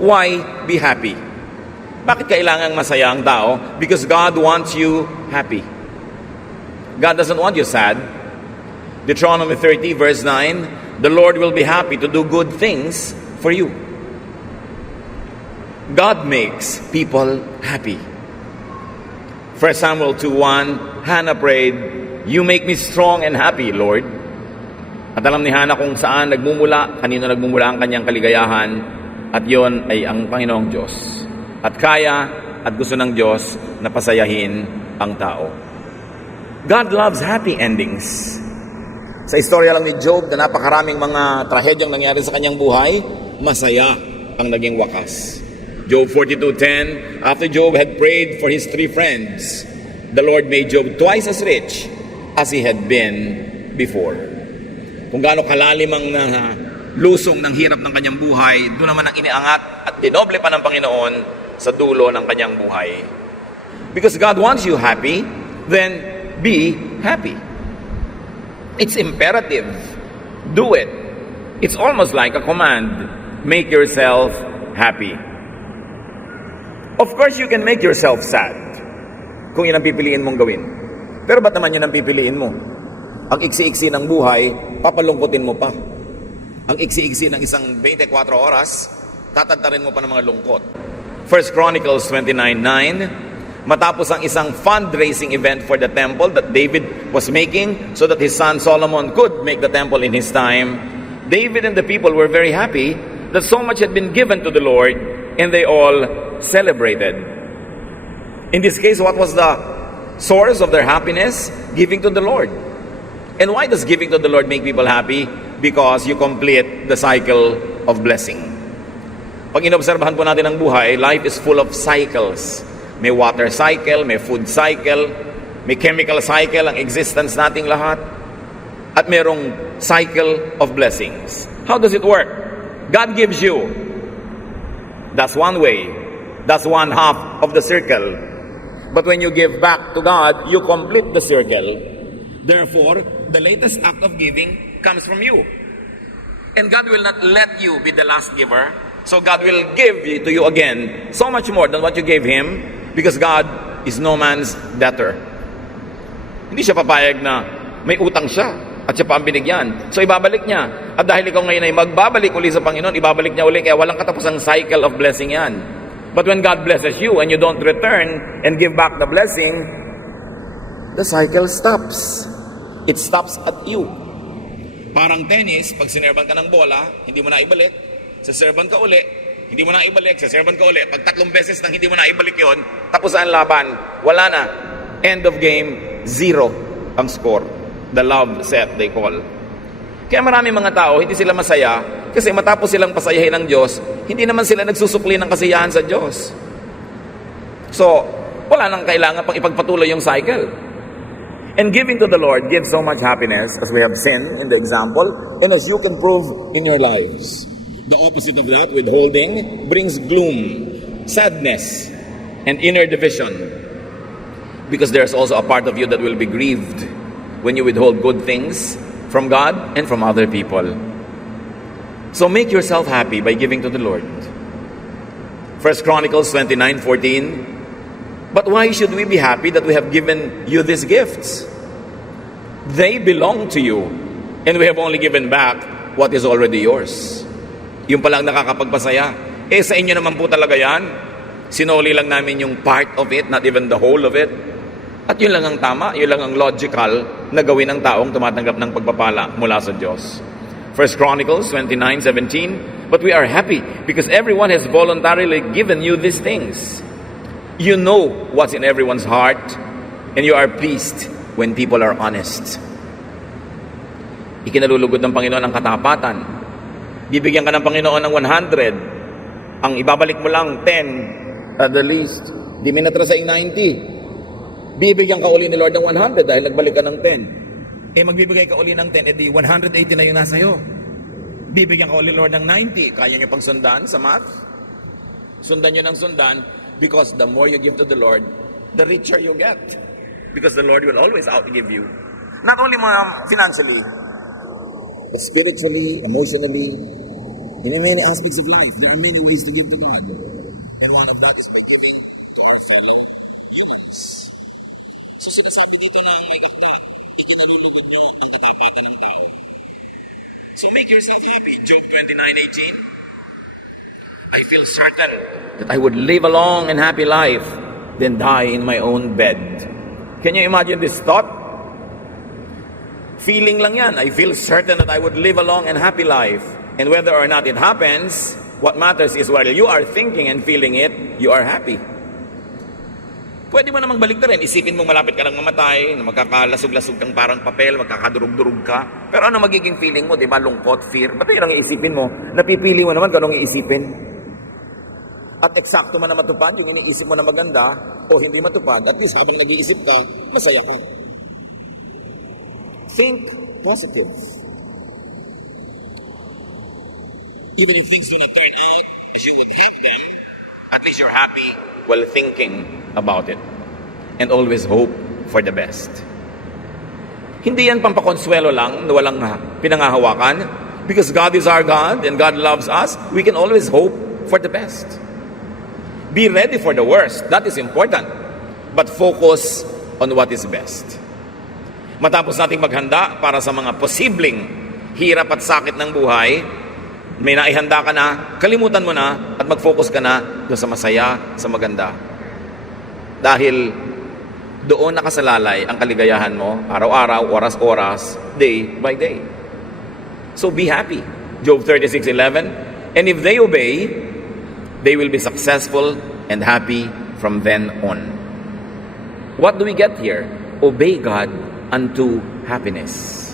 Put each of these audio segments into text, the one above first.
Why be happy? Bakit kailangang masaya ang tao? Because God wants you happy. God doesn't want you sad. Deuteronomy 30 verse 9, the Lord will be happy to do good things for you. God makes people happy. 1 Samuel 2:1, Hannah prayed, "You make me strong and happy, Lord." At alam ni Hannah kung saan nagmumula, kanino nagmumula ang kanyang kaligayahan, at yon ay ang Panginoong Diyos. At kaya at gusto ng Diyos na pasayahin ang tao. God loves happy endings. Sa istorya lang ni Job na napakaraming mga trahedyang nangyari sa kanyang buhay, masaya ang naging wakas. Job 42:10, after Job had prayed for his 3 friends, the Lord made Job twice as rich as he had been before. Kung gaano kalalim ang lusong ng hirap ng kanyang buhay, doon naman ang iniangat at dinoble pa ng Panginoon sa dulo ng kanyang buhay. Because God wants you happy, then be happy. It's imperative. Do it. It's almost like a command. Make yourself happy. Of course, you can make yourself sad kung yun ang pipiliin mong gawin. Pero ba't naman yun ang pipiliin mo? Ang iksi-iksi ng buhay, papalungkutin mo pa. Ang iksi-iksi ng isang 24 oras, tatantarin mo pa ng mga lungkot. 1 Chronicles 29:9, matapos ang isang fundraising event for the temple that David was making so that his son Solomon could make the temple in his time, David and the people were very happy that so much had been given to the Lord, and they all celebrated. In this case, what was the source of their happiness? Giving to the Lord. And why does giving to the Lord make people happy? Because you complete the cycle of blessing. Pag inobserbahan po natin ang buhay, life is full of cycles. May water cycle, may food cycle, may chemical cycle, ang existence nating lahat. At merong cycle of blessings. How does it work? God gives you. That's one way. That's one half of the circle. But when you give back to God, you complete the circle. Therefore, the latest act of giving comes from you. And God will not let you be the last giver. So God will give to you again so much more than what you gave Him, because God is no man's debtor. Hindi siya papayag na may utang siya at siya pa ang binigyan. So ibabalik niya. At dahil ikaw ngayon ay magbabalik uli sa Panginoon, ibabalik niya uli. Kaya walang katapusang cycle of blessing yan. But when God blesses you and you don't return and give back the blessing, the cycle stops. It stops at you. Parang tennis, pag sinerban ka ng bola, hindi mo na ibalik. Saserban ka uli, hindi mo na ibalik. Saserban ka uli. Pag 3 beses nang hindi mo na ibalik yon, tapos ang laban, wala na. End of game, 0 ang score. The love set, they call. Kaya maraming mga tao, hindi sila masaya kasi matapos silang pasayahin ng Diyos, hindi naman sila nagsusukli ng kasiyahan sa Diyos. So, wala nang kailangan pang ipagpatuloy yung cycle. And giving to the Lord gives so much happiness, as we have seen in the example, and as you can prove in your lives. The opposite of that, withholding, brings gloom, sadness, and inner division. Because there's also a part of you that will be grieved when you withhold good things from God and from other people. So make yourself happy by giving to the Lord. 1 Chronicles 29:14, but why should we be happy that we have given you these gifts? They belong to you, and we have only given back what is already yours. Yung palang nakakapagpasaya. Sa inyo naman po talaga yan. Sinuli lang namin yung part of it, not even the whole of it. At yun lang ang tama, yun lang ang logical na gawin ng taong tumatanggap ng pagpapala mula sa Diyos. 1 Chronicles 29:17, but we are happy because everyone has voluntarily given you these things. You know what's in everyone's heart, and you are pleased when people are honest. Ikinalulugod ng Panginoon ang katapatan. Bibigyan ka ng Panginoon ng 100, ang ibabalik mo lang 10 at the least. Di minatra sa 90. Bibigyan ka uli ni Lord ng 100 dahil nagbalik ka ng 10. Magbibigay ka uli ng 10, edi 180 na yung nasa iyo. Bibigyan ka uli Lord ng 90. Kaya nyo pang sundan sa math? Sundan nyo ng sundan, because the more you give to the Lord, the richer you get. Because the Lord will always outgive you. Not only financially, but spiritually, emotionally, In many aspects of life, there are many ways to give to God. And one of that is by giving to our fellow humans. So sinasabi dito ng may gakda, ikinarulugod nyo ang katapatan ng tao. So make yourself happy. Job 29:18. I feel certain that I would live a long and happy life than die in my own bed. Can you imagine this thought? Feeling lang yan. I feel certain that I would live a long and happy life. And whether or not it happens, what matters is while you are thinking and feeling it, you are happy. Pwede mo namang baliktarin. Isipin mong malapit ka lang mamatay, na magkakalasog-lasog kang parang papel, magkakadurug-durug ka. Pero ano magiging feeling mo, di ba? Lungkot, fear. Ba't yun ang iisipin mo? Napipili mo naman kung anong iisipin. At eksakto man na matupad, yung iniisip mo na maganda, o hindi matupad, at least habang nag-iisip ka, masaya ka. Think positive. Even if things do not turn out as you would have them, At least you're happy while thinking about it. And always hope for the best. Hindi yan pampakonsuelo lang na walang pinangahawakan. Because God is our God and God loves us, we can always hope for the best. Be ready for the worst. That is important. But focus on what is best. Matapos nating maghanda para sa mga posibleng hirap at sakit ng buhay, may naihanda ka na, kalimutan mo na at mag-focus ka na doon sa masaya, sa maganda. Dahil doon nakasalalay ang kaligayahan mo, araw-araw, oras-oras, day by day. So be happy. Job 36:11. And if they obey, they will be successful and happy from then on. What do we get here? Obey God unto happiness.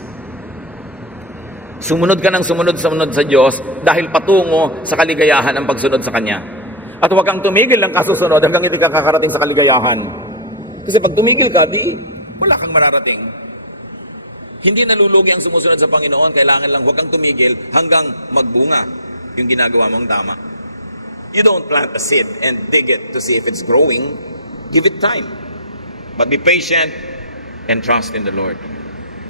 Sumunod ka ng sumunod sa Diyos dahil patungo sa kaligayahan ang pagsunod sa Kanya. At huwag kang tumigil ng kasusunod hanggang hindi ka kakarating sa kaligayahan. Kasi pag tumigil ka, di wala kang mararating. Hindi nalulugi ang sumusunod sa Panginoon, kailangan lang huwag kang tumigil hanggang magbunga yung ginagawa mong tama. You don't plant a seed and dig it to see if it's growing. Give it time. But be patient and trust in the Lord.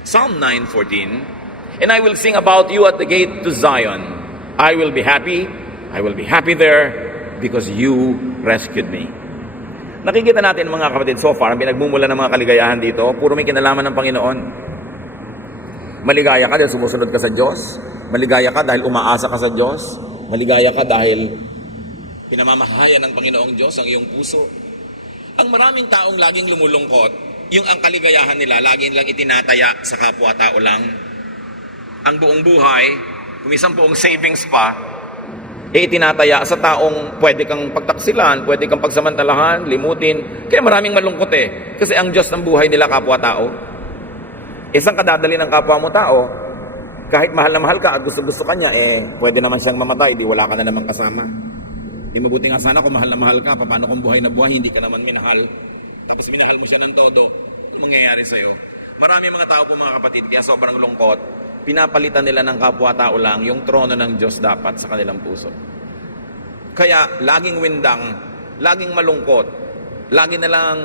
Psalm 9:14. And I will sing about you at the gate to Zion. I will be happy there, because you rescued me. Nakikita natin mga kapatid, so far, ang pinagmumula ng mga kaligayahan dito, puro may kinalaman ng Panginoon. Maligaya ka dahil sumusunod ka sa Diyos. Maligaya ka dahil umaasa ka sa Diyos. Maligaya ka dahil pinamamahayan ng Panginoong Diyos ang iyong puso. Ang maraming taong laging lumulungkot, yung ang kaligayahan nila, laging lang itinataya sa kapwa-tao lang. Ang buong buhay, kung isang buong savings pa, itinataya sa taong pwede kang pagtaksilan, pwede kang pagsamantalahan, limutin. Kaya maraming malungkot Kasi ang Diyos ng buhay nila kapwa-tao. Isang kadadali ng kapwa mo tao, kahit mahal na mahal ka at gusto-gusto ka niya, pwede naman siyang mamatay, di wala ka na naman kasama. Di mabuti nga sana kung mahal na mahal ka, paano kung buhay na buhay, hindi ka naman minahal. Tapos minahal mo siya ng todo, ano mangyayari sa'yo? Maraming mga tao po mga kapatid, kaya sobrang lungkot, pinapalitan nila ng kapwa-tao lang yung trono ng Diyos dapat sa kanilang puso. Kaya laging windang, laging malungkot, lagi na lang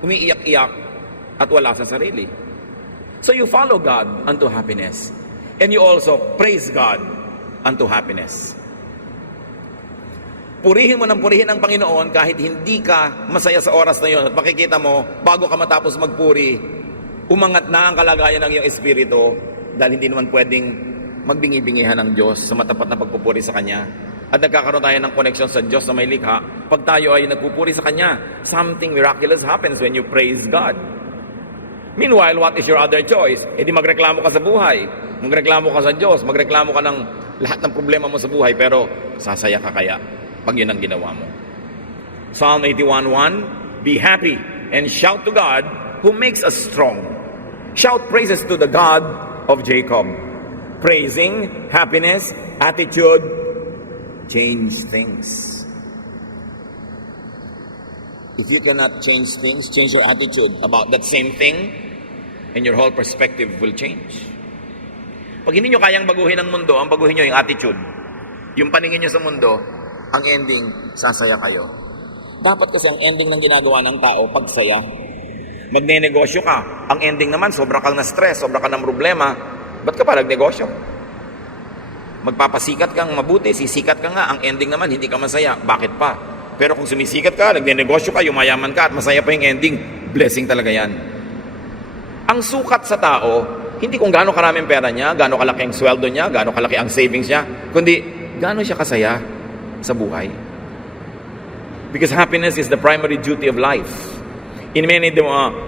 umiiyak-iyak at wala sa sarili. So you follow God unto happiness. And you also praise God unto happiness. Purihin mo ng purihin ang Panginoon kahit hindi ka masaya sa oras na yun. At makikita mo, bago ka matapos magpuri, umangat na ang kalagayan ng iyong espiritu dahil hindi naman pwedeng magbingi-bingihan ng Diyos sa matapat na pagpupuri sa Kanya. At nagkakaroon tayo ng connection sa Diyos na may likha. Pag tayo ay nagpupuri sa Kanya, something miraculous happens when you praise God. Meanwhile, what is your other choice? Di magreklamo ka sa buhay, magreklamo ka sa Diyos, magreklamo ka ng lahat ng problema mo sa buhay, pero sasaya ka kaya pag yun ang ginawa mo. Psalm 81:1, be happy and shout to God who makes us strong. Shout praises to the God of Jacob. Praising, happiness, attitude, change things. If you cannot change things, change your attitude about that same thing, and your whole perspective will change. Pag hindi nyo kayang baguhin ang mundo, ang baguhin nyo yung attitude. Yung paningin nyo sa mundo, ang ending, sasaya kayo. Dapat kasi ang ending ng ginagawa ng tao, pagsaya. Magne-negosyo ka. Ang ending naman, sobra kang na-stress, sobra kang ng problema. Ba't ka pa nagnegosyo? Magpapasikat kang mabuti, sisikat ka nga, ang ending naman, hindi ka masaya. Bakit pa? Pero kung sumisikat ka, nagnenegosyo ka, yumayaman ka, at masaya pa yung ending, blessing talaga yan. Ang sukat sa tao, hindi kung gaano karaming pera niya, gaano kalaki ang sweldo niya, gaano kalaki ang savings niya, kundi gaano siya kasaya sa buhay. Because happiness is the primary duty of life. In many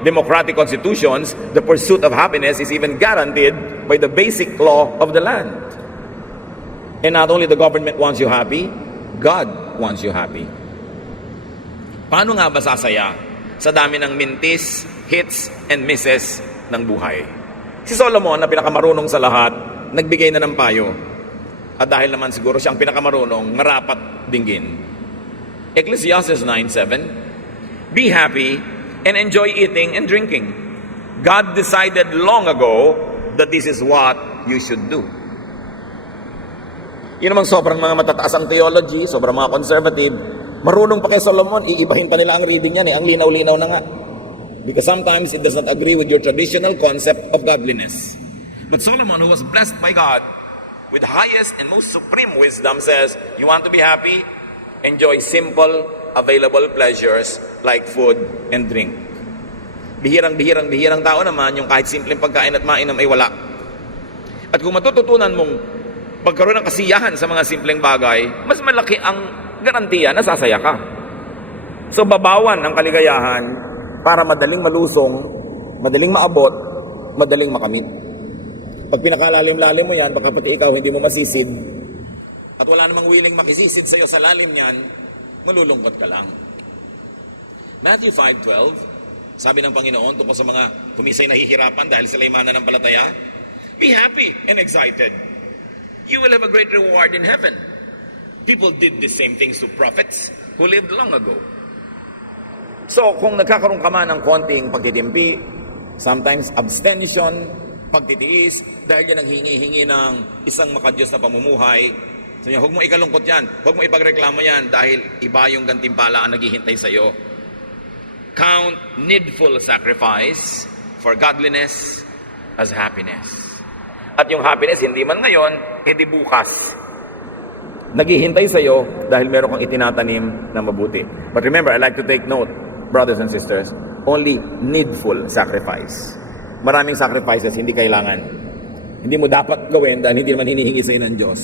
democratic constitutions, the pursuit of happiness is even guaranteed by the basic law of the land. And not only the government wants you happy, God wants you happy. Paano nga ba sasaya sa dami ng mintis, hits, and misses ng buhay? Si Solomon, na pinakamarunong sa lahat, nagbigay na ng payo. At dahil naman siguro siyang pinakamarunong, marapat dinggin. Ecclesiastes 9:7, be happy and enjoy eating and drinking. God decided long ago that this is what you should do. Yun namang sobrang mga matataas ang theology, sobrang mga conservative, marunong pa kay Solomon, iibahin pa nila ang reading niyan ang linaw-linaw na nga. Because sometimes it does not agree with your traditional concept of godliness. But Solomon, who was blessed by God with highest and most supreme wisdom, says, you want to be happy? Enjoy simple, available pleasures like food and drink. Bihirang tao naman yung kahit simpleng pagkain at mainom ay wala. At kung matututunan mong pagkaroon ng kasiyahan sa mga simpleng bagay, mas malaki ang garantiya na sasaya ka. So babawan ang kaligayahan para madaling malusong, madaling maabot, madaling makamit. Pag pinakalalim-lalim mo yan, baka pati ikaw hindi mo masisid, at wala namang willing makisisid sa iyo sa lalim niyan, malulungkot ka lang. Matthew 5:12, sabi ng Panginoon tungkol sa mga kumisay nahihirapan dahil sa laymanan ng palataya, be happy and excited. You will have a great reward in heaven. People did the same things to prophets who lived long ago. So, kung nagkakaroon ka man ng konting pagtitimpi, sometimes abstention, pagtitiis, dahil yan ang hingi-hingi ng isang makadiyos na pamumuhay, so, huwag mo ikalungkot yan, huwag mo ipagreklamo yan, dahil iba yung gantimpala ang naghihintay sa iyo. Count needful sacrifice for godliness as happiness. At yung happiness, hindi man ngayon, hindi bukas. Naghihintay sa iyo dahil meron kang itinatanim na mabuti. But remember, I like to take note, brothers and sisters, only needful sacrifice. Maraming sacrifices hindi kailangan. Hindi mo dapat gawin dahil hindi naman hinihingi sa iyo ng Diyos.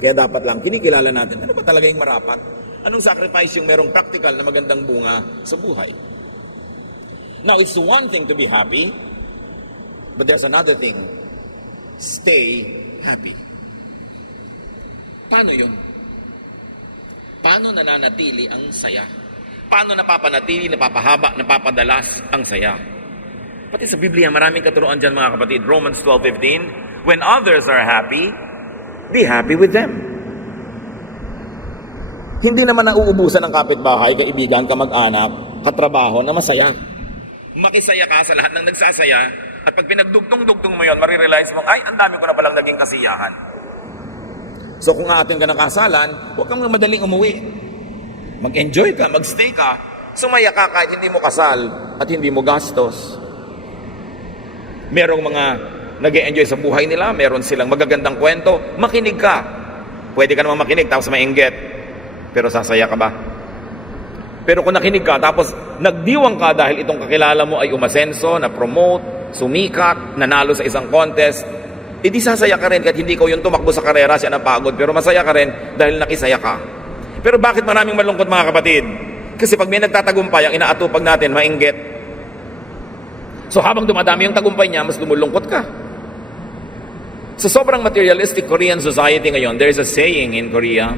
Kaya dapat lang kinikilala natin, ano ba talaga yung marapat? Anong sacrifice yung merong practical na magandang bunga sa buhay? Now, it's one thing to be happy, but there's another thing. Stay happy. Paano yun? Paano nananatili ang saya? Paano napapanatili, napapahaba, napapadalas ang saya? Pati sa Biblia, maraming katuruan dyan mga kapatid. Romans 12:15, when others are happy, be happy with them. Hindi naman nauubusan ng kapitbahay, kaibigan, kamag-anak, katrabaho na masaya. Makisaya ka sa lahat ng nagsasaya, at pag pinagdugtong-dugtong mo yun, marirealize mo, ay, ang dami ko na palang naging kasiyahan. So kung atin ka ng kasalan, huwag kang madaling umuwi. Mag-enjoy ka, mag-stay ka, sumaya ka kahit hindi mo kasal at hindi mo gastos. Merong mga nag-e-enjoy sa buhay nila, meron silang magagandang kwento, makinig ka. Pwede ka naman makinig tapos mainggit, pero sasaya ka ba? Pero kung nakinig ka tapos nagdiwang ka dahil itong kakilala mo ay umasenso, na-promote, sumikat, nanalo sa isang contest, edi sasaya ka rin kahit hindi ko yung tumakbo sa karera, siya napagod, pero masaya ka rin dahil nakisaya ka. Pero bakit maraming malungkot mga kapatid? Kasi pag may nagtatagumpay, ang inaatupag natin, mainggit. So habang dumadami yung tagumpay niya, mas lumulungkot ka. Sa sobrang materialistic Korean society ngayon, there is a saying in Korea,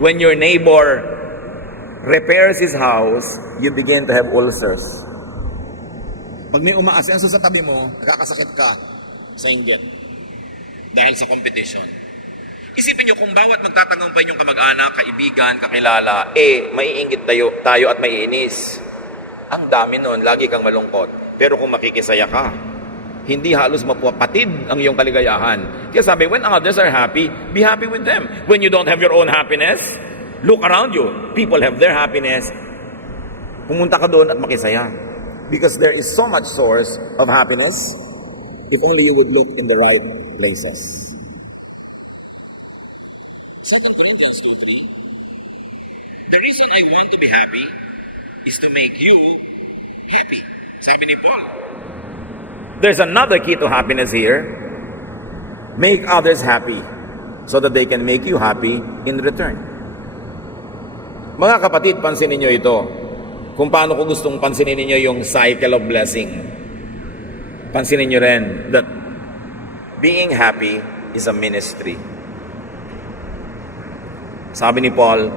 when your neighbor repairs his house, you begin to have ulcers. Pag may umaasenso sa tabi mo, nakakasakit ka sa inggit. Dahil sa competition. Isipin nyo kung bawat magtatagumpay yung kamag-anak, kaibigan, kakilala, maiinggit tayo at maiinis. Ang dami nun, lagi kang malungkot. Pero kung makikisaya ka, hindi halos mapapatid ang iyong kaligayahan. Kaya sabi, when others are happy, be happy with them. When you don't have your own happiness, look around you. People have their happiness. Pumunta ka doon at makisaya. Because there is so much source of happiness if only you would look in the right places. 2 Corinthians 2:3. The reason I want to be happy is to make you happy. Sabi ni Paul. There's another key to happiness here. Make others happy so that they can make you happy in return. Mga kapatid, pansinin niyo ito. Kung paano ko gustong pansinin niyo yung cycle of blessing. Pansinin niyo rin that being happy is a ministry. Sabi ni Paul,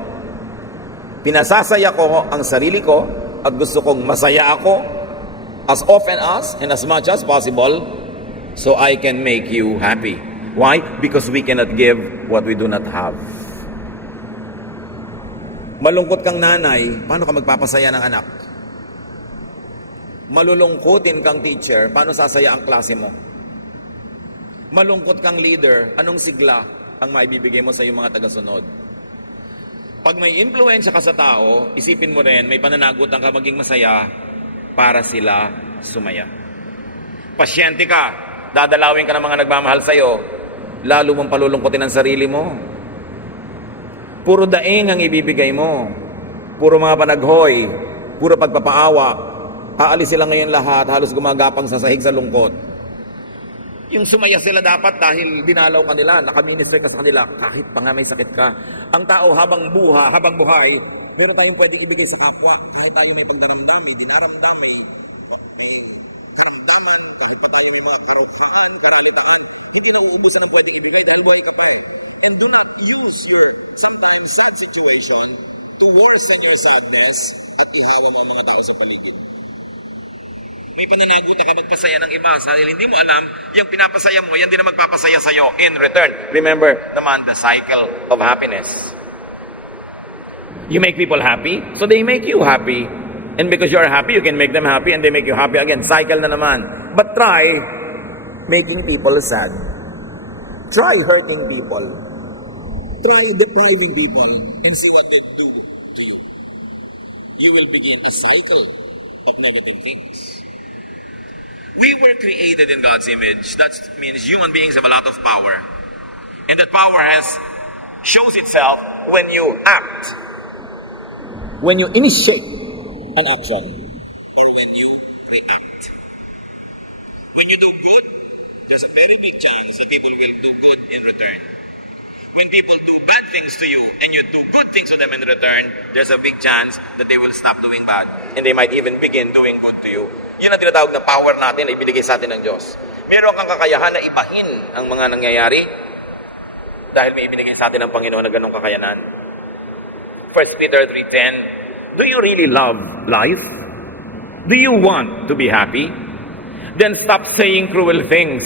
pinasasaya ko ang sarili ko at gusto kong masaya ako as often as and as much as possible so I can make you happy. Why? Because we cannot give what we do not have. Malungkot kang nanay, paano ka magpapasaya ng anak? Malulungkutin kang teacher, paano sasaya ang klase mo? Malungkot kang leader, anong sigla ang maibibigay mo sa iyong mga tagasunod? Pag may influensya ka sa tao, isipin mo rin, may pananagutan ka maging masaya para sila sumaya. Pasyente ka, dadalawin ka ng mga nagmamahal sa'yo, lalo mong palulungkutin ang sarili mo. Puro daing ang ibibigay mo. Puro mga panaghoy, puro pagpapaawa. Aalis sila ngayon lahat, halos gumagapang sa sahig sa lungkot. Yung sumaya sila dapat dahil dinalaw ka nila, nakaminister ka sa kanila, kahit pa nga may sakit ka. Ang tao habang buhay, meron tayong pwedeng ibigay sa kapwa. Kahit tayo may pagdaramdam, may dinaramdam, may karamdaman, kahit pa tayo may mga karotaan, karalitaan, hindi na uubusan ang pwedeng ibigay dahil buhay ka pa eh. And do not use your sometimes sad situation to worsen your sadness at ihawa mo ang mga tao sa paligid. May pananagutan ka magpasaya ng iba dahil hindi mo alam, yung pinapasaya mo, yan din ang magpapasaya sa'yo in return. Remember naman the cycle of happiness. You make people happy, so they make you happy. And because you are happy, you can make them happy and they make you happy again. Cycle na naman. But try making people sad. Try hurting people. Try depriving people and see what they do to you. You will begin a cycle of negative things. We were created in God's image. That means human beings have a lot of power. And that power shows itself when you act. When you initiate an action. Or when you react. When you do good, there's a very big chance that people will do good in return. When people do bad things to you and you do good things to them in return, there's a big chance that they will stop doing bad. And they might even begin doing good to you. Yun ang tinatawag na power natin na ibinigay sa atin ng Diyos. Meron kang kakayahan na ibahin ang mga nangyayari dahil may ibinigay sa atin ng Panginoon na ganong kakayanan. 1 Peter 3:10, do you really love life? Do you want to be happy? Then stop saying cruel things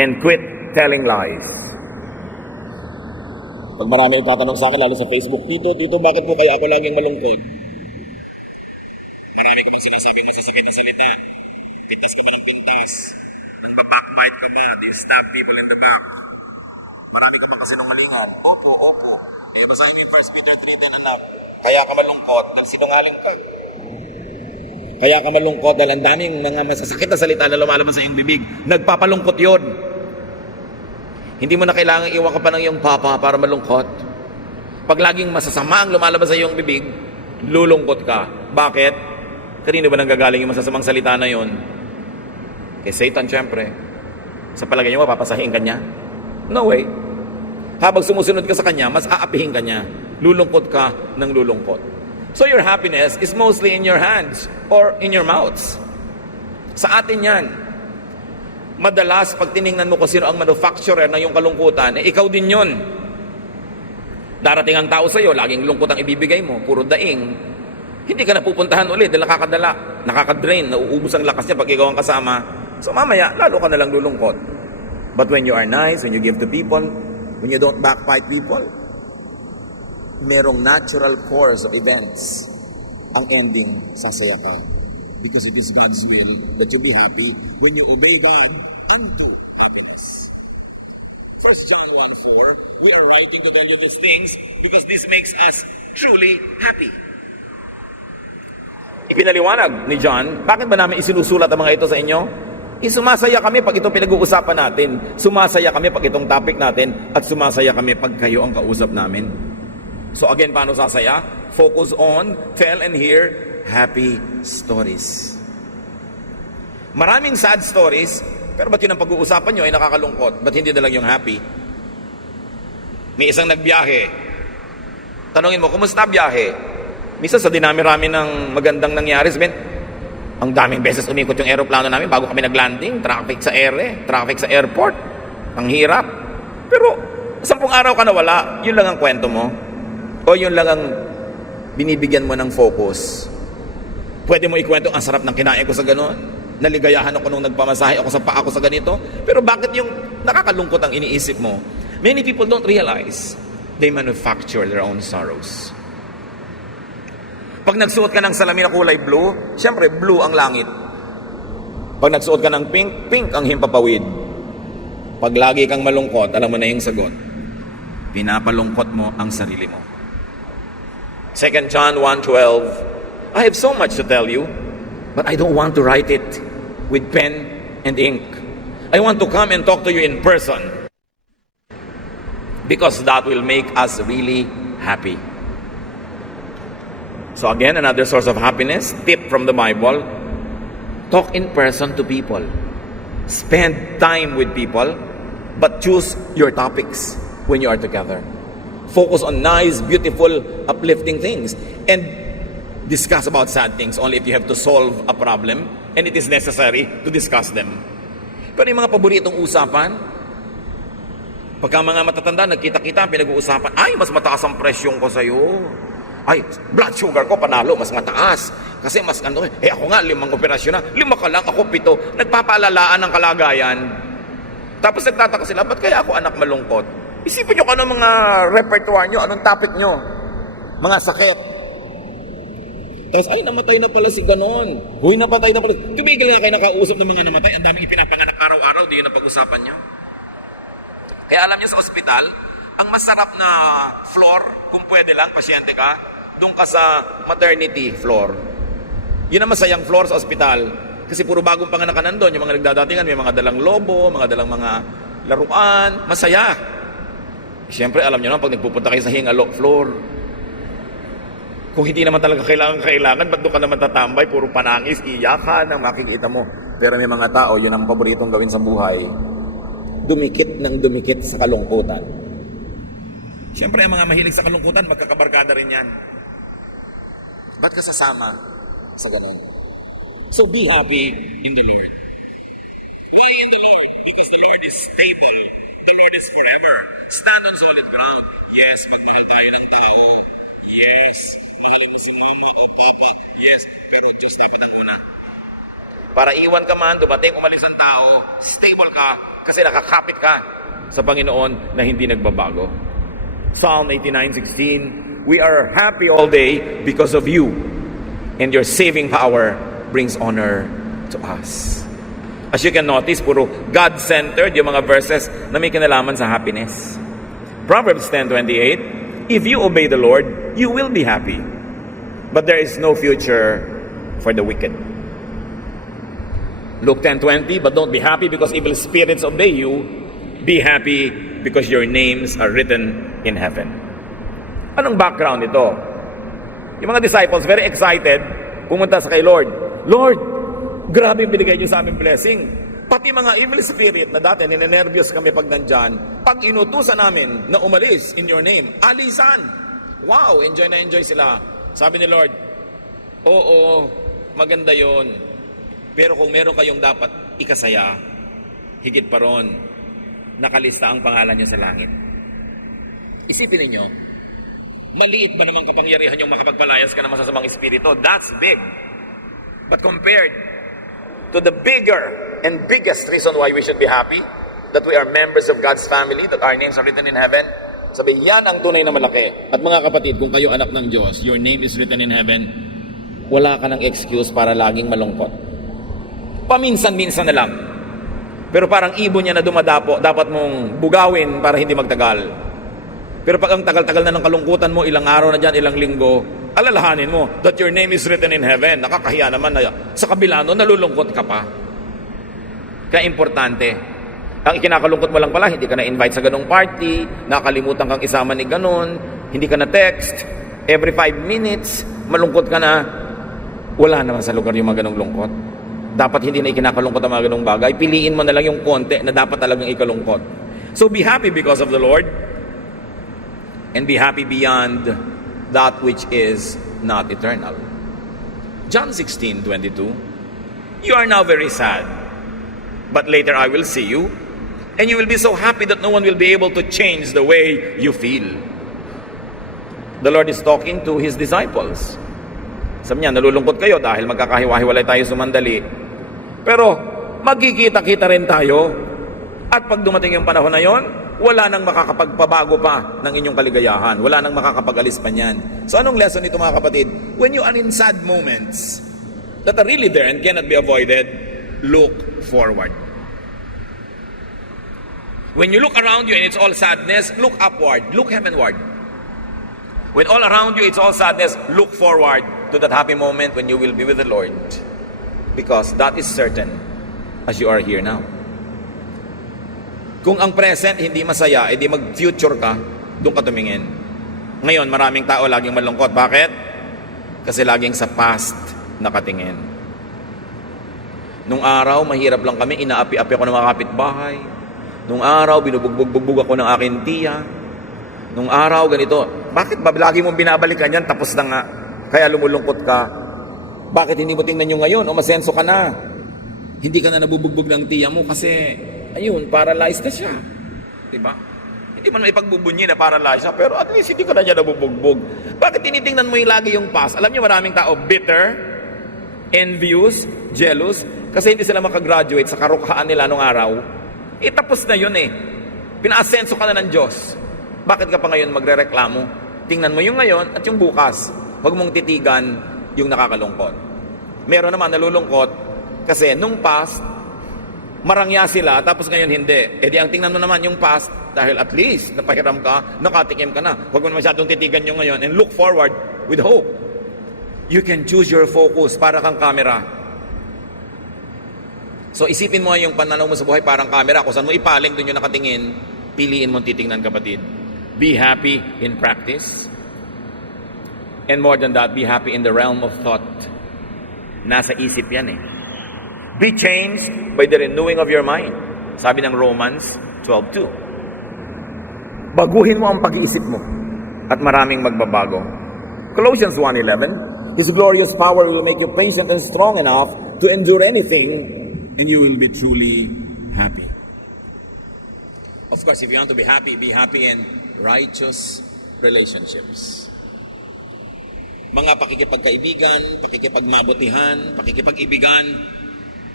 and quit telling lies. Pag marami nagtatanong sa akin, lalo sa Facebook, Tito, bakit po kaya ako laging malungkot? Marami ka bang sinasabi masasakit na salita? Pintas ka ba ng pintas? Nang-backbite ka ba? Do you stab people in the back? Marami ka bang kasinungalingan? Opo. Basahin mo yung 1 Peter 3:10, anak. Kaya ka malungkot, nagsinungaling ka. Kaya ka malungkot dahil ang daming mga masasakit na salita na lumalabas sa iyong bibig. Nagpapalungkot yun. Hindi mo na kailangan iwan ka pa ng iyong papa para malungkot. Pag laging masasama ang lumalabas sa iyong bibig, lulungkot ka. Bakit? Kanino ba nanggagaling yung masasamang salita na yun? Kay Satan, syempre. Sa palagay niyo, mapapasahin ka niya? No way. Habang sumusunod ka sa kanya, mas aapihin ka niya. Lulungkot ka ng lulungkot. So your happiness is mostly in your hands or in your mouths. Sa atin yan. Madalas, pag tiningnan mo kung sino ang manufacturer ng iyong kalungkutan, ikaw din yun. Darating ang tao sa iyo, laging lungkot ang ibibigay mo, puro daing. Hindi ka na pupuntahan ulit dahil nakakadala, nakakadrain, nauubos ang lakas niya pag ikaw ang kasama. So mamaya, lalo ka na lang lulungkot. But when you are nice, when you give to people, when you don't backbite people, merong natural course of events. Ang ending, sasaya ka. Because it is God's will that you be happy when you obey God unto happiness. 1 John 1:4, we are writing to tell you these things Because this makes us truly happy. Ipinaliwanag ni John, bakit ba namin isinusulat ang mga ito sa inyo? Sumasaya kami pag ito pinag-uusapan natin. Sumasaya kami pag itong topic natin. At sumasaya kami pag kayo ang kausap namin. So again, paano sasaya? Focus on, tell and hear happy stories. Maraming sad stories, pero ba't yun ang pag-uusapan nyo ay nakakalungkot? Ba't hindi na lang yung happy? May isang nagbiyahe. Tanungin mo, kumusta biyahe? Minsan sa dinami-rami ng magandang nangyari, ang daming beses umikot yung aeroplano namin bago kami naglanding, traffic sa traffic sa airport. Ang hirap. Pero 10 araw ka nawala, yun lang ang kwento mo. O yun lang ang binibigyan mo ng focus. Pwede mo ikwento, ang sarap ng kinain ko sa gano'n. Naligayahan ako nung nagpamasahe ako sa paa ko sa ganito. Pero bakit yung nakakalungkot ang iniisip mo? Many people don't realize they manufacture their own sorrows. Pag nagsuot ka ng salamin na kulay blue, syempre blue ang langit. Pag nagsuot ka ng pink, pink ang himpapawid. Pag lagi kang malungkot, alam mo na yung sagot. Pinapalungkot mo ang sarili mo. 2 John 1:12, I have so much to tell you, but I don't want to write it with pen and ink. I want to come and talk to you in person, because that will make us really happy. So again, another source of happiness, tip from the Bible, talk in person to people. Spend time with people, but choose your topics when you are together. Focus on nice, beautiful, uplifting things. And discuss about sad things only if you have to solve a problem and it is necessary to discuss them. Pero yung mga paboritong usapan, pagka mga matatanda, nagkita-kita, pinag-uusapan, ay, mas mataas ang presyon ko sa'yo. Ay, blood sugar ko panalo, mas mataas. Kasi mas ako nga, 5 operasyon na. 5 ka lang, ako 7. Nagpapalalaan ng kalagayan. Tapos nagtataka sila, ba't kaya ako anak malungkot? Isipin nyo ka ng mga repertoire nyo, anong topic nyo? Mga sakit. Tapos, ay, namatay na pala si ganon. Huy, napatay na pala. Tumigil nga kayo nakausap ng mga namatay. Ang daming ipinapanganak araw-araw, di yun ang pag-usapan nyo. Kaya alam nyo sa ospital, ang masarap na floor, kung pwede lang, pasyente ka, doon ka sa maternity floor. Yun ang masayang floor sa ospital. Kasi puro bagong panganak ka nandun. Yung mga nagdadatingan, may mga dalang lobo, mga dalang mga laruan. Masaya. Siyempre, alam nyo naman, pag nagpupunta kayo sa hingalo floor, kung hindi naman talaga kailangan, ba't doon ka naman tatambay? Puro panangis, iyakan ang makikita mo. Pero may mga tao, yun ang paboritong gawin sa buhay. Dumikit ng dumikit sa kalungkutan. Siyempre, ang mga mahilig sa kalungkutan, magkakabarkada rin yan. Ba't ka sasama sa ganun? So be happy in the Lord. Why in the Lord? Because the Lord is stable. The Lord is forever. Stand on solid ground. Yes, pagmahal tayo ng tao. Yes, mahalin mo si mama o papa. Yes, pero Diyos dapat ang muna. Para iwan ka man, dumating, umalis ang tao, stable ka, kasi nakakapit ka sa Panginoon na hindi nagbabago. Psalm 89:16, we are happy all day because of you, and your saving power brings honor to us. As you can notice, puro God-centered yung mga verses na may kinalaman sa happiness. Proverbs 10:28, if you obey the Lord, you will be happy, but there is no future for the wicked. Luke 10:20, but don't be happy because evil spirits obey you. Be happy because your names are written in heaven. Anong background ito? Yung mga disciples, very excited, pumunta sa kay Lord. Lord, grabe binigay niyo sa aming blessing. Pati mga evil spirit na dati, ninenervyos kami pag nandyan, pag inutusan namin na umalis in your name, alisan. Wow, enjoy na enjoy sila. Sabi ni Lord, oo, maganda yon. Pero kung meron kayong dapat ikasaya, higit pa ron, nakalista ang pangalan niya sa langit. Isipin ninyo, maliit ba namang kapangyarihan yung makapagpalayas ka ng masasamang espiritu? That's big. But compared to the bigger and biggest reason why we should be happy, that we are members of God's family, that our names are written in heaven, sabi, yan ang tunay na malaki. At mga kapatid, kung kayo anak ng Diyos, your name is written in heaven, wala ka ng excuse para laging malungkot. Paminsan-minsan na lang. Pero parang ibon niya na dumadapo, dapat mong bugawin para hindi magtagal. Pero pag ang tagal-tagal na ng kalungkutan mo, ilang araw na dyan, ilang linggo, alalahanin mo that your name is written in heaven. Nakakahiya naman na sa kabila no, nalulungkot ka pa. Kaya importante. Ang ikinakalungkot mo lang pala, hindi ka na-invite sa ganong party, nakalimutan kang isama ni ganon, hindi ka na-text, every 5 minutes, malungkot ka na. Wala naman sa lugar yung mga ganong lungkot. Dapat hindi na ikinakalungkot ang mga ganong bagay. Piliin mo na lang yung konti na dapat talagang ikalungkot. So be happy because of the Lord, and be happy beyond that which is not eternal. John 16:22, you are now very sad, but later I will see you, and you will be so happy that no one will be able to change the way you feel. The Lord is talking to His disciples. Sabi niya, nalulungkot kayo dahil magkakahiwa-hiwalay tayo sumandali. Pero magkikita-kita rin tayo. At pag dumating yung panahon na yon, wala nang makakapagpabago pa ng inyong kaligayahan. Wala nang makakapag-alis pa niyan. So anong lesson nito mga kapatid? When you are in sad moments that are really there and cannot be avoided, look forward. When you look around you and it's all sadness, look upward, look heavenward. When all around you it's all sadness, look forward to that happy moment when you will be with the Lord. Because that is certain as you are here now. Kung ang present hindi masaya, edi mag-future ka, doon ka tumingin. Ngayon, maraming tao laging malungkot. Bakit? Kasi laging sa past nakatingin. Nung araw, mahirap lang kami, inaapi-api ako ng mga kapitbahay. Nung araw, binubugbog ako ng aking tiya. Nung araw, ganito. Bakit ba lagi mong binabalikan yan? Tapos na nga. Kaya lumulungkot ka. Bakit hindi mo tingnan yung ngayon? O masenso ka na. Hindi ka na nabubugbog ng tiya mo kasi, ayun, paralyzed na siya. Diba? Hindi man ipagbubunyi na paralyzed siya, pero at least hindi ka na niya nabubugbog. Bakit tinitingnan mo yung lagi yung past? Alam niyo maraming tao, bitter, envious, jealous, kasi hindi sila makagraduate sa karukhaan nila nung araw. Tapos na yun eh. Pinaasenso ka na ng Diyos. Bakit ka pa ngayon magrereklamo? Tingnan mo yung ngayon at yung bukas. Huwag mong titigan yung nakakalungkot. Meron naman nalulungkot kasi nung past, marangya sila, tapos ngayon hindi. Di ang tingnan mo naman yung past, dahil at least napahiram ka, nakatikim ka na. Huwag mo na masyadong titigan yung ngayon and look forward with hope. You can choose your focus para kang camera. So isipin mo yung pananaw mo sa buhay parang camera. Kung saan mo ipaling, doon yung nakatingin, piliin mo titingnan kapatid. Be happy in practice. And more than that, be happy in the realm of thought. Nasa isip yan eh. Be changed by the renewing of your mind. Sabi ng Romans 12:2. Baguhin mo ang pag-iisip mo at maraming magbabago. Colossians 1:11. His glorious power will make you patient and strong enough to endure anything, and you will be truly happy. Of course, if you want to be happy in righteous relationships. Mga pakikipagkaibigan, pakikipagmabutihan, pakikipag-ibigan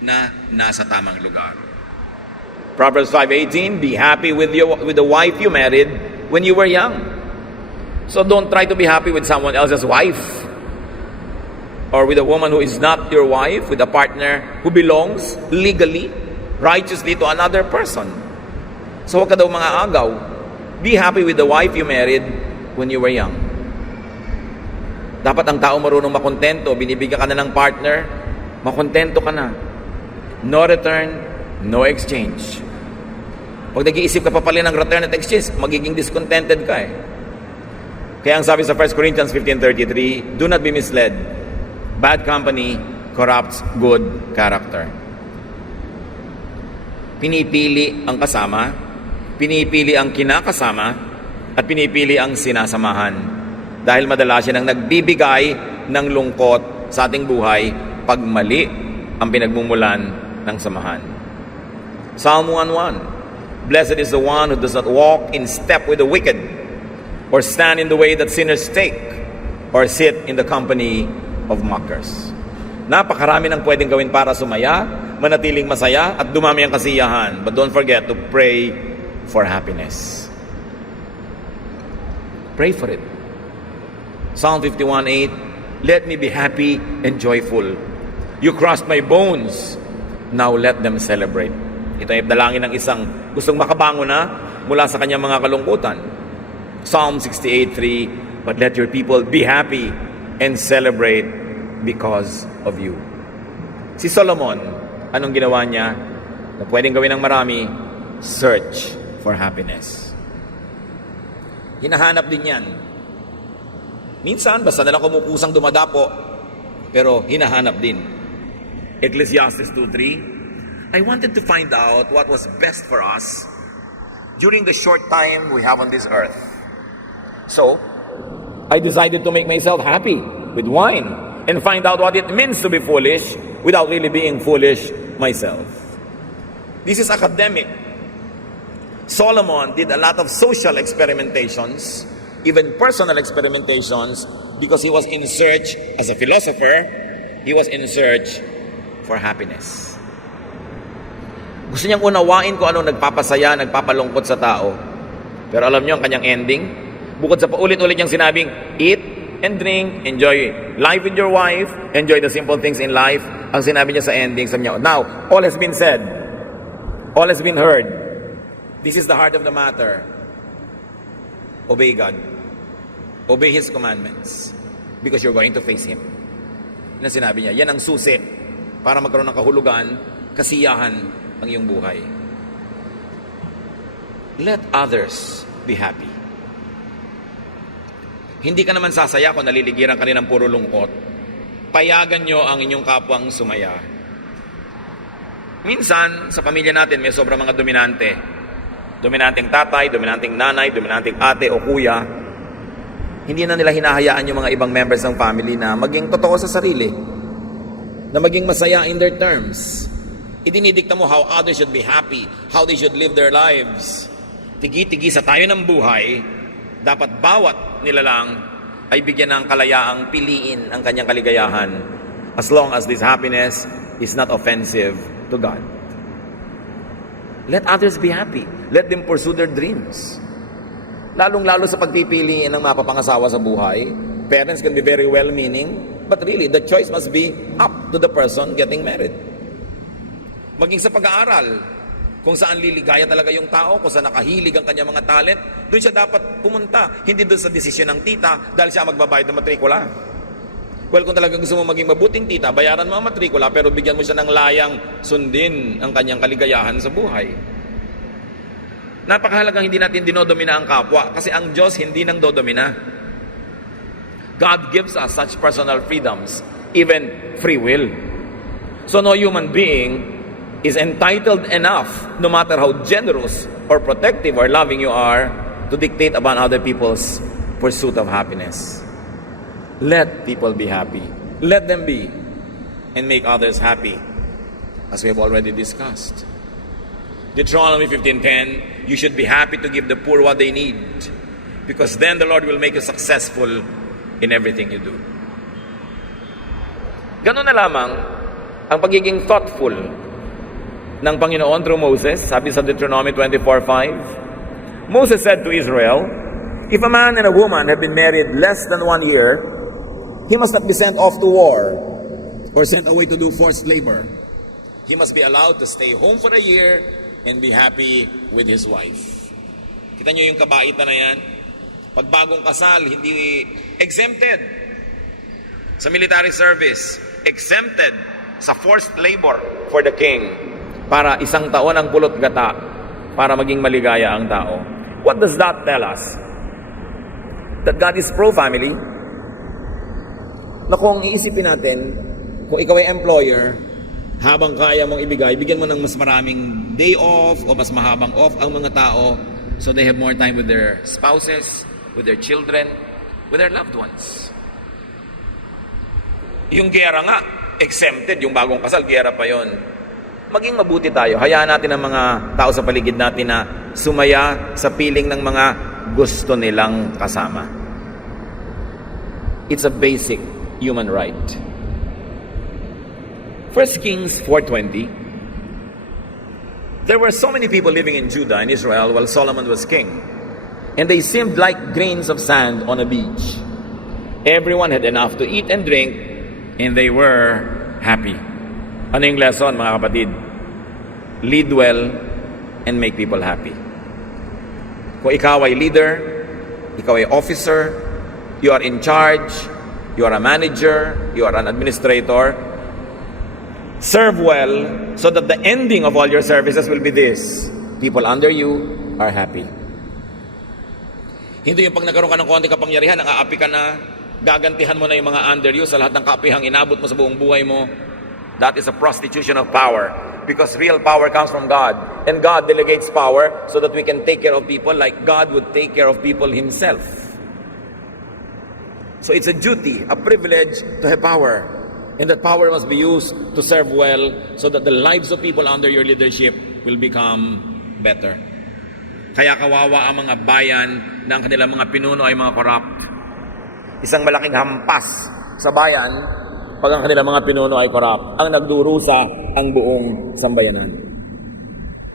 na nasa tamang lugar. Proverbs 5:18, be happy with the wife you married when you were young. So don't try to be happy with someone else's wife, or with a woman who is not your wife, with a partner who belongs legally, righteously to another person. So huwag ka daw mga agaw. Be happy with the wife you married when you were young. Dapat ang tao marunong makontento, binibigyan ka na ng partner, makontento ka na. No return, no exchange. Pag nag-iisip ka pa pala ng return at exchange, magiging discontented ka eh. Kaya ang sabi sa 1 Corinthians 15:33, do not be misled. Bad company corrupts good character. Pinipili ang kasama, pinipili ang kinakasama, at pinipili ang sinasamahan. Dahil madalas yan ang nagbibigay ng lungkot sa ating buhay pag mali ang pinagmumulan ng samahan. Psalm 1:1. Blessed is the one who does not walk in step with the wicked, or stand in the way that sinners take, or sit in the company of mockers. Napakarami ng pwedeng gawin para sumaya, manatiling masaya, at dumami ang kasiyahan. But don't forget to pray for happiness. Pray for it. Psalm 51:8, let me be happy and joyful. You crushed my bones. Now let them celebrate. Ito ay dalangin ng isang gustong makabangon na mula sa kanyang mga kalungkutan. Psalm 68:3, but let your people be happy and celebrate because of you. Si Solomon, anong ginawa niya? na pwedeng gawin ng marami, search for happiness. Hinahanap din yan. Minsan, basta nalang kumukusang dumadapo, pero hinahanap din. Ecclesiastes 2:3, I wanted to find out what was best for us during the short time we have on this earth. So, I decided to make myself happy with wine and find out what it means to be foolish without really being foolish myself. This is academic. Solomon did a lot of social experimentations, even personal experimentations, because he was in search, as a philosopher, he was in search for happiness. Gusto niyang unawain kung ano nagpapasaya, nagpapalungkot sa tao. Pero alam niyo ang kanyang ending? Bukod sa paulit-ulit niyang sinabing, eat and drink, enjoy life with your wife, enjoy the simple things in life, ang sinabi niya sa ending, sabi niya, now, all has been said, all has been heard. This is the heart of the matter. Obey God. Obey His commandments. Because you're going to face Him. Yan ang sinabi niya. Yan ang susi para magkaroon ng kahulugan, kasiyahan ang iyong buhay. Let others be happy. Hindi ka naman sasaya kung naliligiran ka rin ng puro lungkot. Payagan nyo ang inyong kapwang sumaya. Minsan, sa pamilya natin, may sobrang mga dominante. Dominanteng tatay, dominanteng nanay, dominanteng ate o kuya. Hindi na nila hinahayaan yung mga ibang members ng family na maging totoo sa sarili. Na maging masaya in their terms. Idinidikta mo how others should be happy, how they should live their lives. Tigi-tigi sa tayo ng buhay, dapat bawat nilalang ay bigyan ng kalayaang piliin ang kanyang kaligayahan as long as this happiness is not offensive to God. Let others be happy. Let them pursue their dreams. Lalong-lalo sa pagpipili ng mapapangasawa sa buhay, parents can be very well-meaning, but really, the choice must be up to the person getting married. Maging sa pag-aaral, kung saan liligaya talaga yung tao, kung saan nakahilig ang kanyang mga talent, doon siya dapat pumunta, hindi doon sa desisyon ng tita dahil siya magbabayad ng matrikula. Well, kung talagang gusto mo maging mabuting tita, bayaran mo ang matrikula pero bigyan mo siya ng layang sundin ang kanyang kaligayahan sa buhay. Napakahalagang hindi natin dinodomina ang kapwa kasi ang Diyos hindi nang dodomina. God gives us such personal freedoms, even free will. So no human being is entitled enough, no matter how generous or protective or loving you are, to dictate upon other people's pursuit of happiness. Let people be happy. Let them be. And make others happy. As we have already discussed. Deuteronomy 15:10, you should be happy to give the poor what they need. Because then the Lord will make you successful in everything you do. Ganun na lamang ang pagiging thoughtful ng Panginoon through Moses. Sabi sa Deuteronomy 24:5, Moses said to Israel, if a man and a woman have been married less than 1 year, he must not be sent off to war or sent away to do forced labor. He must be allowed to stay home for a year and be happy with his wife. Kita nyo yung kabaitan na yan? Pag bagong kasal, hindi exempted sa military service, exempted sa forced labor for the king. Para isang taon ang pulot gata para maging maligaya ang tao. What does that tell us? That God is pro-family. Na kung iisipin natin, kung ikaw ay employer, habang kaya mong ibigay, bigyan mo ng mas maraming day off o mas mahabang off ang mga tao so they have more time with their spouses, with their children, with their loved ones. Yung giyera nga, exempted. Yung bagong kasal, giyera pa yon. Maging mabuti tayo. Hayaan natin ang mga tao sa paligid natin na sumaya sa piling ng mga gusto nilang kasama. It's a basic human right. 1 Kings 4:20, there were so many people living in Judah and Israel while Solomon was king, and they seemed like grains of sand on a beach. Everyone had enough to eat and drink, and they were happy. Ano yung lesson, mga kapatid? Lead well and make people happy. Kung ikaw ay leader, ikaw ay officer, you are in charge, you are a manager, you are an administrator, Serve well so that the ending of all your services will be this: people under you are happy. Hindi yung pag nagkaroon ka ng konti kapangyarihan, aapi ka na, gagantihan mo na yung mga under you sa lahat ng kaapihang inabot mo sa buong buhay mo. That is a prostitution of power, because real power comes from God, and God delegates power so that we can take care of people like God would take care of people Himself. So it's a duty, a privilege to have power, and that power must be used to serve well so that the lives of people under your leadership will become better. Kaya kawawa ang mga bayan na ang kanilang mga pinuno ay mga corrupt. Isang malaking hampas sa bayan pag ang kanilang mga pinuno ay corrupt, ang nagdurusa ang buong sambayanan.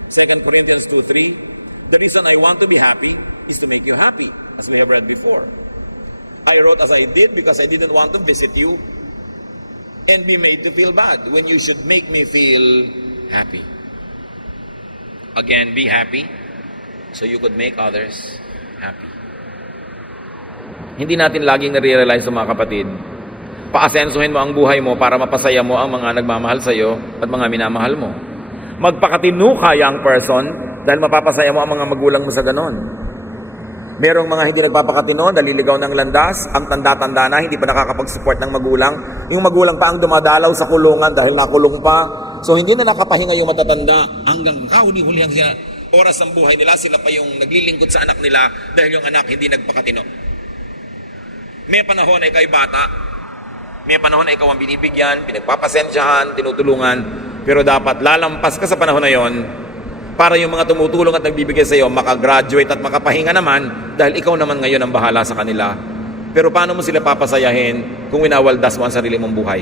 2 Corinthians 2:3, the reason I want to be happy is to make you happy, as we have read before. I wrote as I did because I didn't want to visit you and be made to feel bad when you should make me feel happy. Again, be happy so you could make others happy. Hindi natin laging nare-realize mga kapatid, paasensuhin mo ang buhay mo para mapasaya mo ang mga nagmamahal sa iyo at mga minamahal mo. Magpakatino ka, young person, dahil mapapasaya mo ang mga magulang mo sa ganon. Merong mga hindi nagpapakatino, naliligaw ng landas, ang tanda-tanda na, hindi pa nakakapag-support ng magulang. Yung magulang pa ang dumadalaw sa kulungan dahil nakulong pa. So hindi na nakapahinga yung matatanda hanggang kahuli-hulihang siya. Oras ng buhay nila, sila pa yung naglilingkod sa anak nila dahil yung anak hindi nagpakatino. May panahon ay kayo bata, may panahon ay ikaw ang binibigyan, pinagpapasensyahan, tinutulungan, pero dapat lalampas ka sa panahon na yon para yung mga tumutulong at nagbibigay sa iyo makagraduate at makapahinga naman dahil ikaw naman ngayon ang bahala sa kanila. Pero paano mo sila papasayahin kung winawaldas mo ang sarili mong buhay?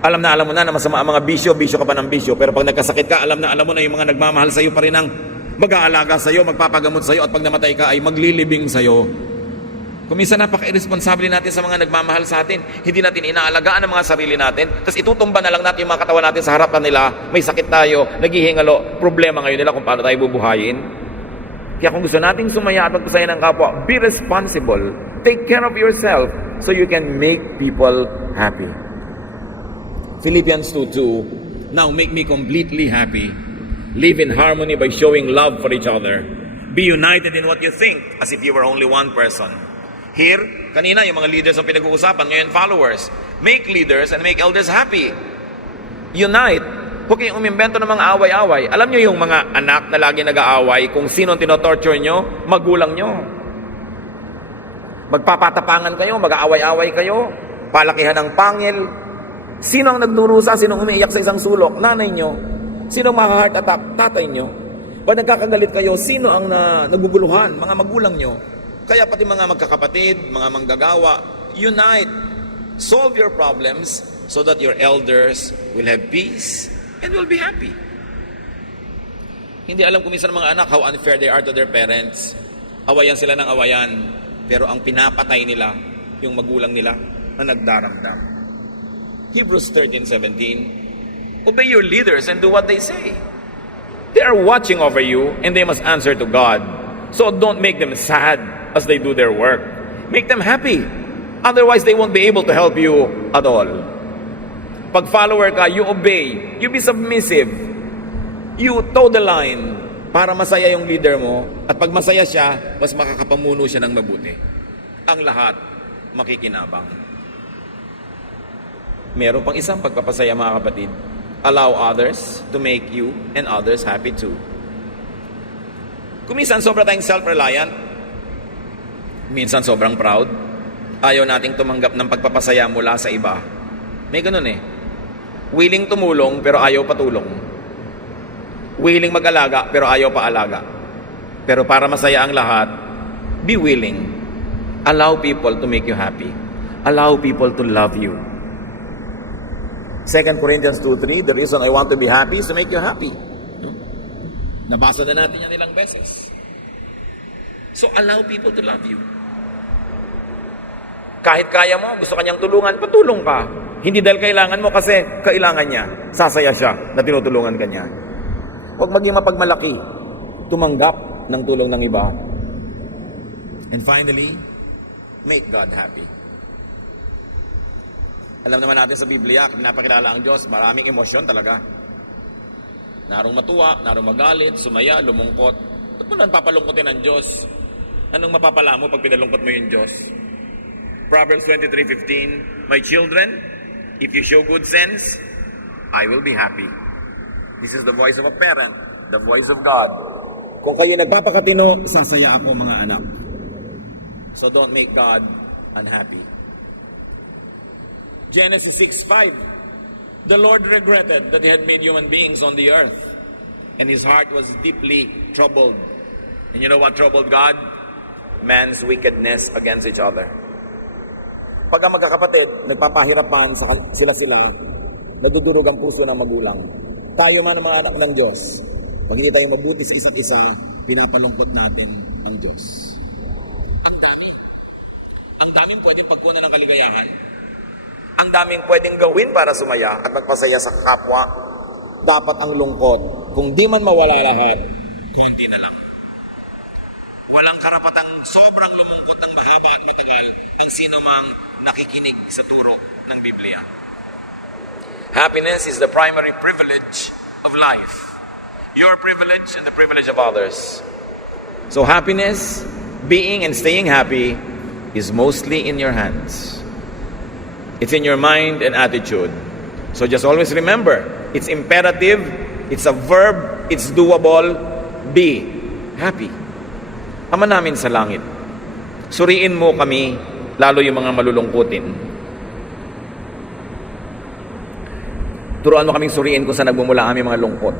Alam mo na masama ang mga bisyo ka pa ng bisyo, pero pag nagkasakit ka, alam mo na yung mga nagmamahal sa iyo pa rin ang mag-aalaga sa iyo, magpapagamot sa iyo, at pag namatay ka ay maglilibing sa iyo. Kung minsan napaka-irresponsable natin sa mga nagmamahal sa atin, hindi natin inaalagaan ang mga sarili natin, tapos itutumba na lang natin yung mga katawan natin sa harapan nila, may sakit tayo, naghihingalo, problema ngayon nila kung paano tayo bubuhayin. Kaya kung gusto nating sumaya at magpasaya ng kapwa, be responsible, take care of yourself so you can make people happy. Philippians 2:2, now make me completely happy. Live in harmony by showing love for each other. Be united in what you think, as if you were only one person. Here, kanina yung mga leaders ang pinag-uusapan, ngayon followers. Make leaders and make elders happy. Unite. Huwag kayong umimbento ng mga away-away. Alam nyo yung mga anak na lagi nag-aaway, kung sino ang tinotorture nyo, magulang nyo. Magpapatapangan kayo, mag-aaway-away kayo, palakihan ng pangil. Sino ang nagdurusa? Sino ang umiiyak sa isang sulok? Nanay nyo. Sino ang heart attack? Tatay nyo. Pag nagkakagalit kayo, sino ang naguguluhan? Mga magulang nyo. Kaya pati mga magkakapatid, mga manggagawa, unite. Solve your problems so that your elders will have peace and will be happy. Hindi alam kung minsan mga anak how unfair they are to their parents. Awayan sila ng awayan. Pero ang pinapatay nila, yung magulang nila na nagdaramdam. Hebrews 13:17, obey your leaders and do what they say. They are watching over you and they must answer to God. So don't make them sad as they do their work. Make them happy. Otherwise, they won't be able to help you at all. Pag follower ka, you obey. You be submissive. You toe the line para masaya yung leader mo. At pag masaya siya, mas makakapamuno siya ng mabuti. Ang lahat makikinabang. Meron pang isang pagpapasaya mga kapatid. Allow others to make you and others happy too. Kung minsan sobra tayong self-reliant, minsan sobrang proud, ayaw nating tumanggap ng pagpapasaya mula sa iba. May ganun eh. Willing tumulong pero ayaw patulong. Willing mag-alaga pero ayaw paalaga. Pero para masaya ang lahat, be willing. Allow people to make you happy. Allow people to love you. 2 Corinthians 2:3, the reason I want to be happy is to make you happy. Nabasa na natin yan ilang beses. So allow people to love you. Kahit kaya mo, gusto kanyang tulungan, patulong ka. Hindi dahil kailangan mo, kasi kailangan niya. Sasaya siya na tinutulungan ka niya. Huwag maging mapagmalaki. Tumanggap ng tulong ng iba. And finally, make God happy. Alam naman natin sa Biblia, pinapakilala ang Diyos, maraming emosyon talaga. Narong matuwa, narong magalit, sumaya, lumungkot. Ba't mo lang papalungkotin ang Diyos? Anong mapapala mo pag pinalungkot mo yung Diyos? Proverbs 23:15, My children, if you show good sense, I will be happy. This is the voice of a parent, the voice of God. Kung kayo nagpapakatino, sasaya ako mga anak. So don't make God unhappy. Genesis 6:5, the Lord regretted that He had made human beings on the earth, and His heart was deeply troubled. And you know what troubled God? Man's wickedness against each other. Pag ang magkakapatid, nagpapahirapan sila, nadudurog ang puso ng magulang. Tayo man ang mga anak ng Diyos, pag hindi tayo mabuti sa isa't isa, pinapalungkot natin ang Diyos. Ang dami. Ang daming pwedeng pagkunan ng kaligayahan. Ang daming pwedeng gawin para sumaya at magpasaya sa kapwa. Dapat ang lungkot, kung di man mawala lahat, konti na lang. Walang karapatang sobrang lumungkot ng mahaba at matagal ang sino mang nakikinig sa turo ng Biblia. Happiness is the primary privilege of life. Your privilege and the privilege of others. So happiness, being and staying happy, is mostly in your hands. It's in your mind and attitude. So just always remember, it's imperative, it's a verb, it's doable. Be happy. Ama namin sa langit, suriin mo kami, lalo yung mga malulungkutin. Turuan mo kaming suriin kung saan nagmumula ang aming mga lungkot.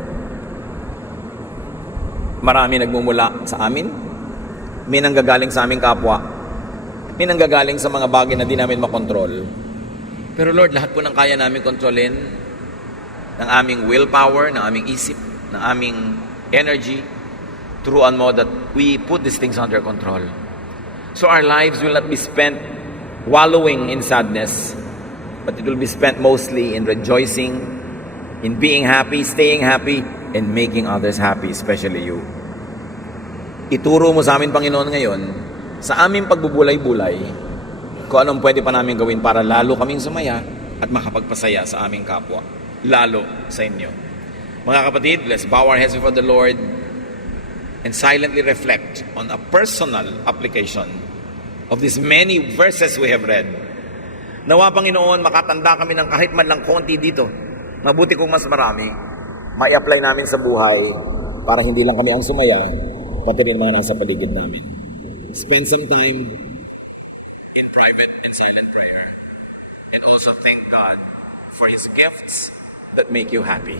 Marami nagmumula sa amin, may nanggagaling sa aming kapwa, may nanggagaling sa mga bagay na di namin makontrol. Pero Lord, lahat po ng kaya namin kontrolin, ng aming willpower, ng aming isip, ng aming energy, turuan mo that we put these things under control. So our lives will not be spent wallowing in sadness, but it will be spent mostly in rejoicing, in being happy, staying happy, and making others happy, especially you. Ituro mo sa amin, Panginoon, ngayon, sa aming pagbubulay-bulay, kung anong pwede pa namin gawin para lalo kaming sumaya at makapagpasaya sa aming kapwa, lalo sa inyo. Mga kapatid, let's bow our heads before the Lord and silently reflect on a personal application of these many verses we have read. Nawa, Panginoon, makatanda kami ng kahit man lang konti dito. Mabuti kung mas marami, ma-apply namin sa buhay para hindi lang kami ang sumaya, pati rin mga nasa paligid namin. Spend some time in private and silent prayer, and also thank God for His gifts that make you happy.